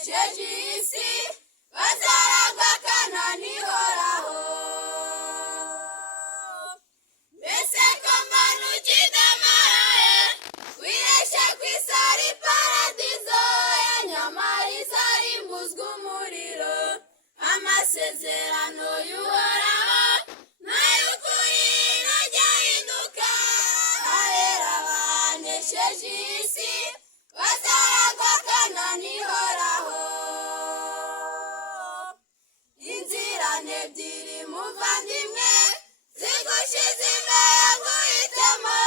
banesheje isi bazaragwa Kanani ihoraho. Mbese ko mbona ukidamaraye wireshe ku isi ari paradizo ya nyamara izarimbuzwa umuriro. Amasezerano y'uhoraho n'ay'ukuri ntajya ahinduka. Ahera banesheje isi bazaragwa Kanani ihoraho. Inzira n'ebyiri muvandimwe zigushize imbere ngo uhitemo.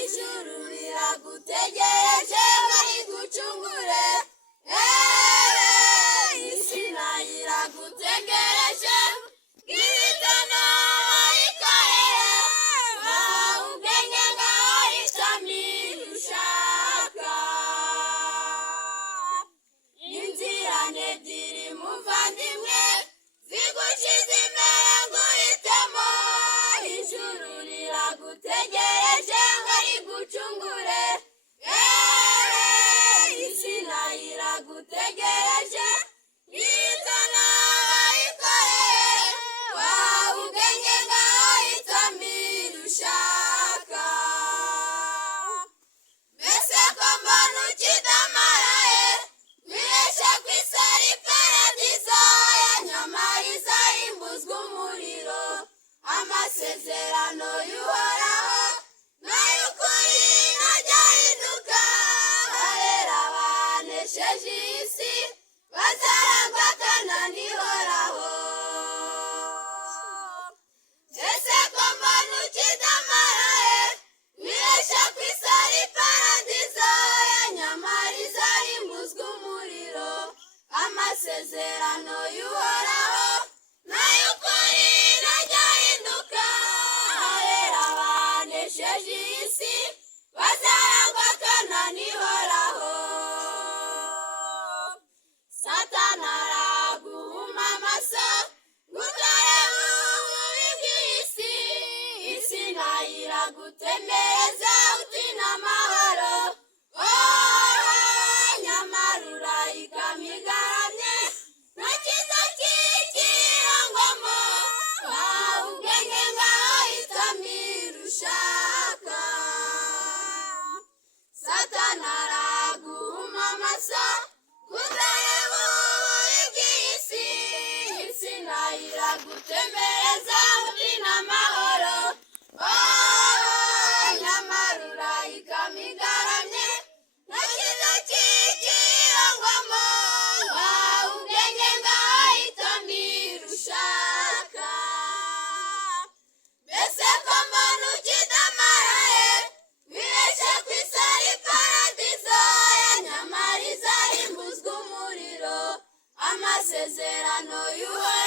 Ijuru riragutegereje ngo rigucungure. Isi nayo iragutegereje ngo ihitemo ayikorere. Wahawe ubwenge ngaho hitamo iyo ushaka. Inzira n'ebyiri muvandimwe zigushize imbere ngo uhitemo. Ijuru riragutegereje ngo rigucungure. Isi nayo iragutegereje ihitamo ayikorere. Wahawe ubwenge ngaho hitamo iyo ushaka. Mbese ko mbona ukidamaraye wireshe ku isi ari paradizo ya nyamara izarimbuzwa umuriro. Amasezerano y'uhoraho n'ay'ukuri ntajya ahinduka. Ahera banesheje isi bazaragwa Kanani ihoraho. Mbese ko mbona ukidamaraye wireshe ku isi ari paradizo ya nyamara izarimbuzwa umuriro. Amasezerano y'uhoraho n'ay'ukuri ntajya ahinduka. Ahera banesheje isi bazaragwa Kanani ihoraho. Satani araguhuma amaso ngo utarebe ububi bw'isi. Isi nayo iragutemereza uti n'amahoro. Nyamara urayikama igaramye nta cyiza kikirangwamo. Wahawe ubwenge ngaho hitamo iyo ushaka. Satani araguhuma amaso ngo utarebe ububi bw'isi. Isi nayo iragutemereza uti n'amahoro. Nyamara urayikama igaramye nta cyiza kikirangwamo. Wahawe ubwenge ngaho hitamo iyo ushaka. Mbese ko mbona ukidamaraye wireshe ku isi ari paradizo ya nyamara izarimbuzwa umuriro. Amasezerano y'uhoraho